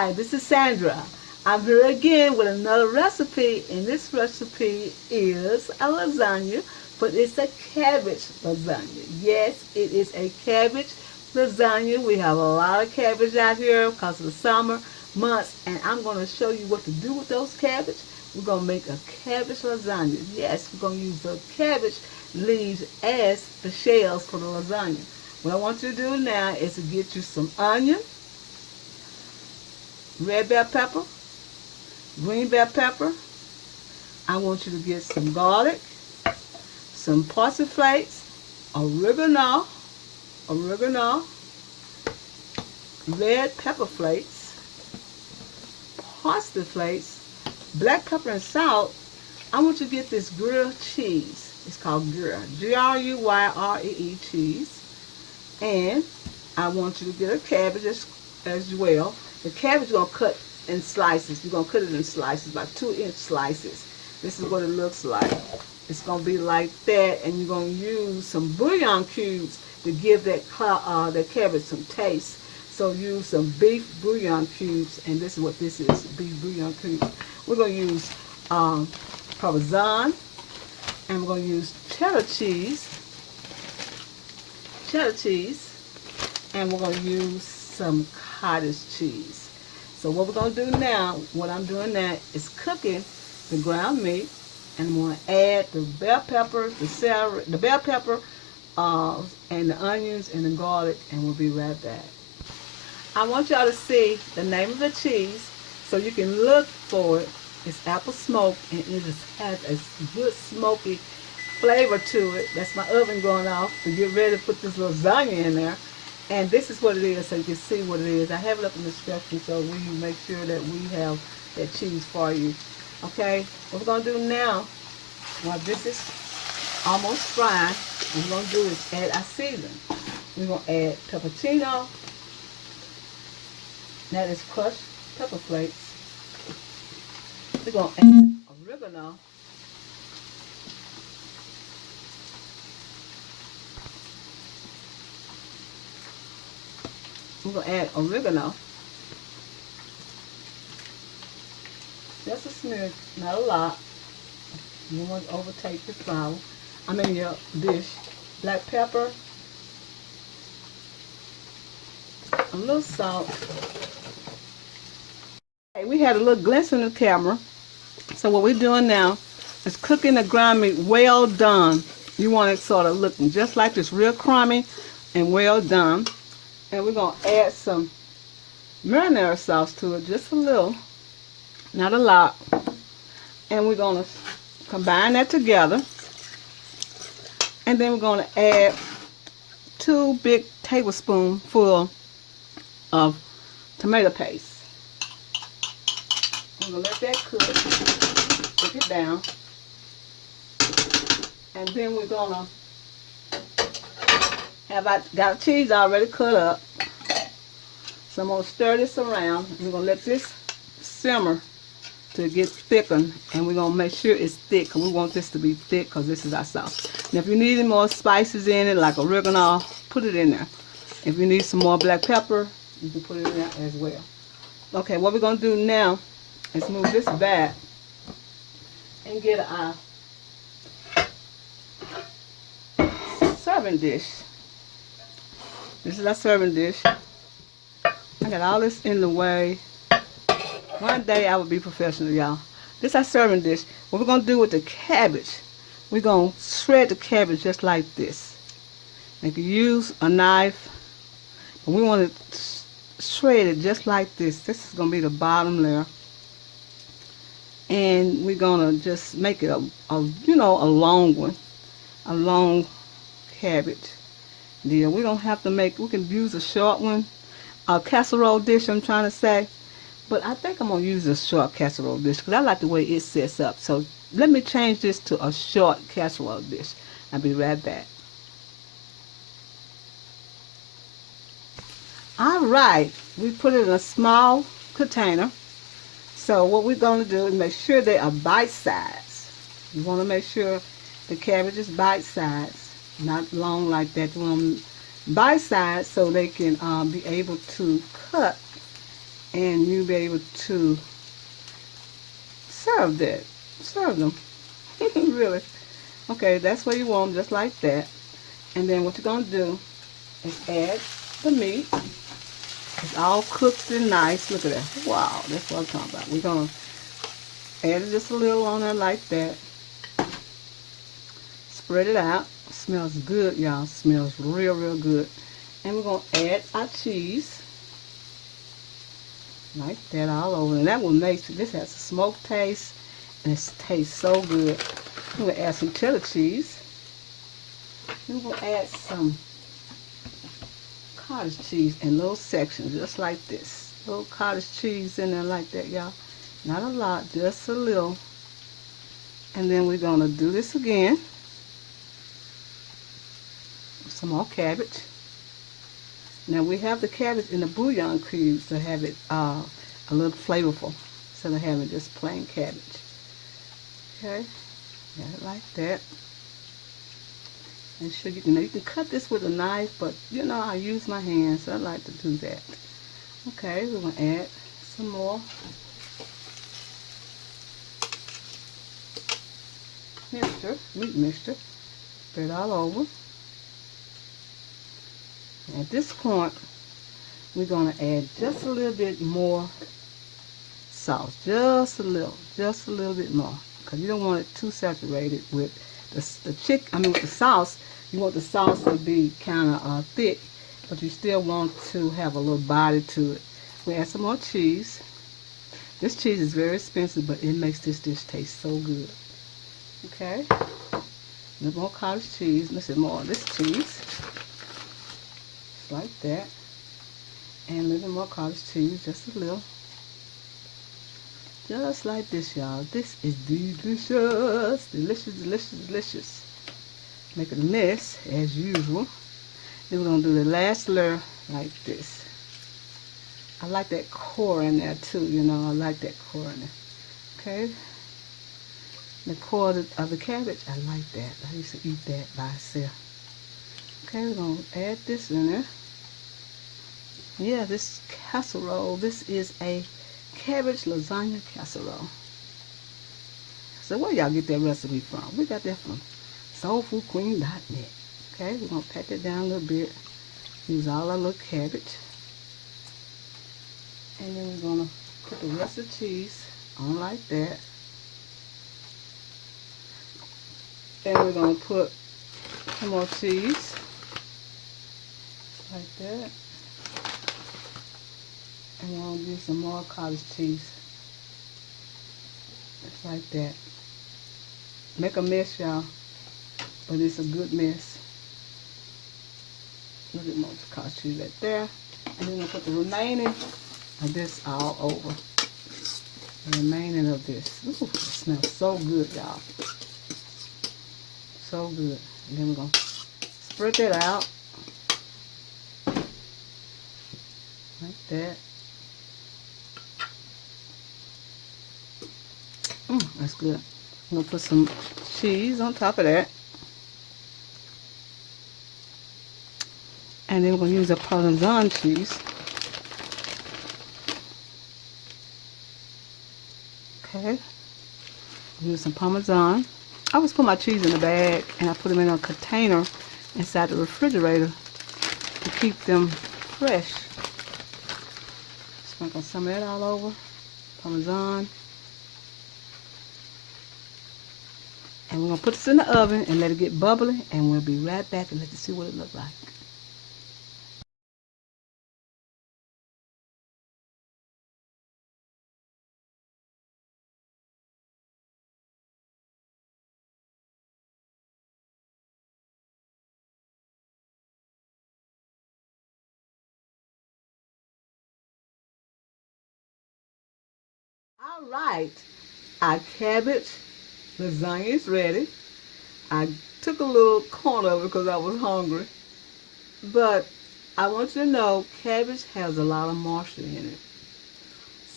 Hi, this is Sandra. I'm here again with another recipe, and this recipe is a lasagna, but it's a cabbage lasagna. Yes, it is a cabbage lasagna. We have a lot of cabbage out here because of the summer months, and I'm going to show you what to do with those cabbage. We're going to make a cabbage lasagna. Yes, we're going to use the cabbage leaves as the shells for the lasagna. What I want you to do now is to get you some onion, red bell pepper, green bell pepper. I want you to get some garlic, some parsley flakes, oregano, red pepper flakes, parsley flakes, black pepper and salt. I want you to get this grilled cheese. It's called gruyere, G-R-U-Y-R-E-E cheese. And I want you to get a cabbage as well. The cabbage you're going to cut in slices. You're going to cut it in slices, about 2-inch slices. This is what it looks like. It's going to be like that, and you're going to use some bouillon cubes to give that cabbage some taste. So use some beef bouillon cubes, and this is what this is, beef bouillon cubes. We're going to use Parmesan, and we're going to use cheddar cheese, and we're going to use some cottage cheese. So what we're going to do now, what I'm doing now is cooking the ground meat, and I'm going to add the bell pepper, the celery, the bell pepper, and the onions and the garlic, and we'll be right back. I want y'all to see the name of the cheese so you can look for it. It's apple smoke, and it just has a good smoky flavor to it. That's my oven going off to get ready to put this lasagna in there. And this is what it is, so you can see what it is. I have it up in the description so we make sure that we have that cheese for you. Okay, what we're going to do now, while this is almost fried, what we're going to do is add our seasoning. We're going to add pepperino. That is crushed pepper flakes. We're going to add oregano. We're going to add oregano. Just a smidge, not a lot. You don't want to overtake your flour. Your dish. Black pepper. A little salt. Okay, we had a little glint in the camera. So what we're doing now is cooking the ground meat well done. You want it sort of looking just like this, real crummy and well done. And we're going to add some marinara sauce to it, just a little, not a lot. And we're going to combine that together. And then we're going to add 2 big tablespoonfuls of tomato paste. I'm going to let that cook it down. And then we're going to got cheese already cut up. So I'm going to stir this around. We're going to let this simmer to get thickened, and we're going to make sure it's thick because we want this to be thick because this is our sauce. And if you need any more spices in it, like oregano, put it in there. If you need some more black pepper, you can put it in there as well. Okay, what we're going to do now is move this back and get our serving dish. This is our serving dish. I got all this in the way. One day I will be professional, y'all. This is our serving dish. What we're going to do with the cabbage, we're going to shred the cabbage just like this. You can use a knife, but we want to shred it just like this. This is going to be the bottom layer. And we're going to just make it a long one, a long cabbage deal. We don't have to we can use a short one, a casserole dish I'm trying to say, but I think I'm going to use a short casserole dish because I like the way it sets up. So let me change this to a short casserole dish. I'll be right back. Alright, we put it in a small container. So what we're going to do is make sure they are bite size. You want to make sure the cabbage is bite size, not long like that. You want them bite size so they can be able to cut and you'll be able to serve that. Serve them. Really. Okay, that's what you want, just like that. And then what you're going to do is add the meat. It's all cooked and nice. Look at that. Wow, that's what I'm talking about. We're going to add it just a little on there like that. Spread it out. Smells good, y'all. Smells real, real good. And we're going to add our cheese. Like that all over. And that will make, this has a smoked taste. And it tastes so good. We're going to add some cheddar cheese. Then we're going to add some cottage cheese in little sections, just like this. Little cottage cheese in there like that, y'all. Not a lot, just a little. And then we're going to do this again. Some more cabbage. Now we have the cabbage in the bouillon cubes to have it a little flavorful instead of having just plain cabbage. Okay, got it like that. And sure, you can cut this with a knife, but you know I use my hands, so I like to do that. Okay, we're gonna add some more mixture, meat mixture. Spread all over. At this point, we're going to add just a little bit more sauce. Just a little bit more. Because you don't want it too saturated with with the sauce. You want the sauce to be kind of thick, but you still want to have a little body to it. We add some more cheese. This cheese is very expensive, but it makes this dish taste so good. Okay. A little more cottage cheese. Let's add more of this cheese. Like that, and a little more cottage cheese, just a little, just like this, y'all. This is delicious, delicious, delicious, delicious. Make a mess as usual. Then we're gonna do the last layer like this. I like that core in there too, you know. I like that core in there. Okay, the core of the cabbage, I like that. I used to eat that by itself. Okay, we're gonna add this in there. Yeah, this casserole, this is a cabbage lasagna casserole. So where y'all get that recipe from? We got that from soulfoodqueen.net. Okay, we're going to pat it down a little bit. Use all our little cabbage. And then we're going to put the rest of the cheese on like that. And we're going to put some more cheese. Like that. And we're going to do some more cottage cheese. Just like that. Make a mess, y'all. But it's a good mess. A little bit more cottage cheese right there. And then we'll put the remaining of this all over. The remaining of this. Ooh, it smells so good, y'all. So good. And then we're going to spread that out. Like that. That's good. I'm going to put some cheese on top of that. And then we're going to use a Parmesan cheese. Okay. Use some Parmesan. I always put my cheese in a bag and I put them in a container inside the refrigerator to keep them fresh. Sprinkle some of that all over. Parmesan. And we're going to put this in the oven and let it get bubbly, and we'll be right back and let you see what it looks like. All right, our cabbage lasagna is ready. I took a little corner of it because I was hungry. But I want you to know cabbage has a lot of moisture in it.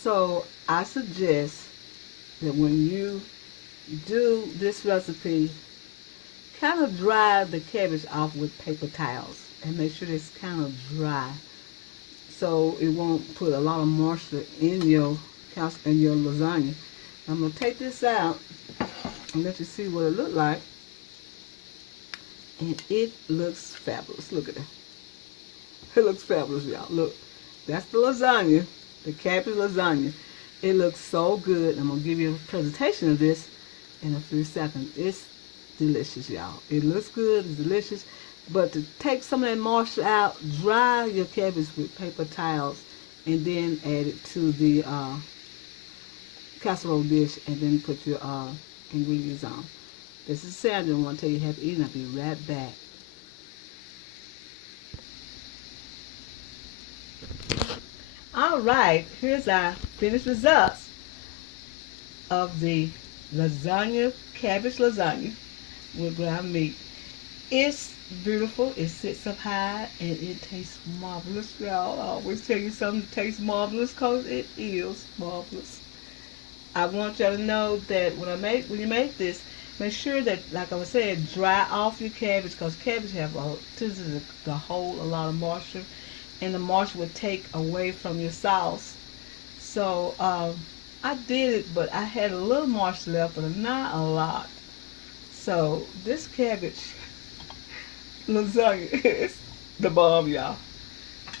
So I suggest that when you do this recipe, kind of dry the cabbage off with paper towels and make sure it's kind of dry so it won't put a lot of moisture in your lasagna. I'm gonna take this out and let you see what it looked like, and it looks fabulous. Look at it. It looks fabulous, y'all. Look, that's the lasagna, the cabbage lasagna. It looks so good. I'm gonna give you a presentation of this in a few seconds. It's delicious, y'all. It looks good, it's delicious. But to take some of that moisture out, dry your cabbage with paper towels, and then add it to the casserole dish, and then put your ingredients on. This is Sandra. I want to tell you happy eating. I'll be right back. All right, here's our finished results of the cabbage lasagna with ground meat. It's beautiful. It sits up high and it tastes marvelous, y'all. I always tell you something tastes marvelous because it is marvelous. I want y'all to know that when you make this, make sure that, like I was saying, dry off your cabbage, because cabbage have to hold a lot of moisture, and the moisture would take away from your sauce. So I did it, but I had a little moisture left, but not a lot. So this cabbage lasagna is the bomb, y'all.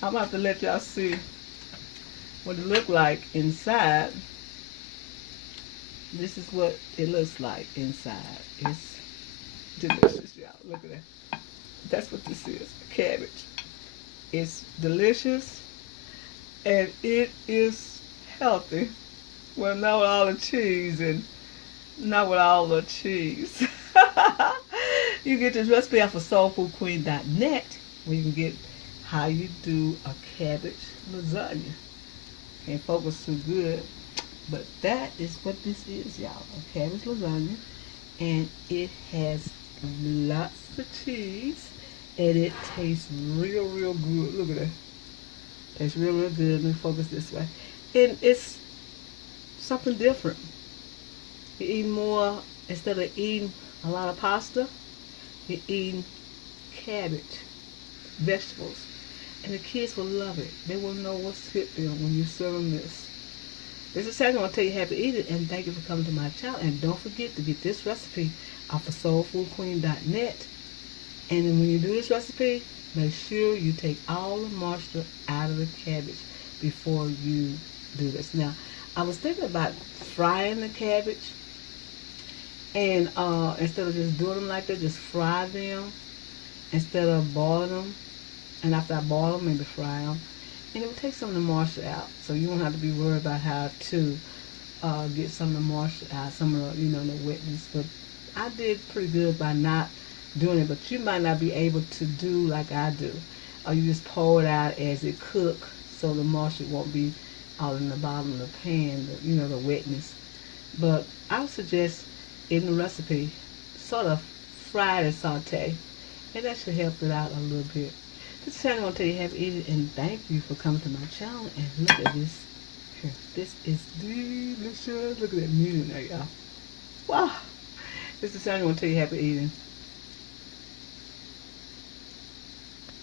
I'm about to let y'all see what it looked like inside. This is what it looks like inside. It's delicious, y'all. Look at that. That's what this is, cabbage. It's delicious, and it is healthy. Well, not with all the cheese, and not with all the cheese. You get this recipe off of soulfoodqueen.net, where you can get how you do a cabbage lasagna. Can't focus too good, but that is what this is, y'all. A cabbage lasagna, and it has lots of cheese. And it tastes real, real good. Look at that. Tastes real, real good. Let me focus this way. And it's something different. You eat more, instead of eating a lot of pasta, you're eating cabbage, vegetables. And the kids will love it. They will know what's hit them when you serve them this. This is Sandra. I want to tell you happy eating, and thank you for coming to my channel. And don't forget to get this recipe off of soulfoodqueen.net. And then when you do this recipe, make sure you take all the moisture out of the cabbage before you do this. Now, I was thinking about frying the cabbage, and instead of just doing them like that, just fry them instead of boiling them. And after I boil them, maybe fry them. And it would take some of the moisture out, so you won't have to be worried about how to get some of the moisture out, some of the, the wetness. But I did pretty good by not doing it, but you might not be able to do like I do. Or you just pour it out as it cooks, so the moisture won't be all in the bottom of the pan, the wetness. But I would suggest in the recipe, sort of fry and saute, and that should help it out a little bit. This is Sandra. I want to tell you happy eating, and thank you for coming to my channel. And look at this here. This is delicious. Look at that meat in there, y'all. Wow. This is Sandra. I want to tell you happy eating.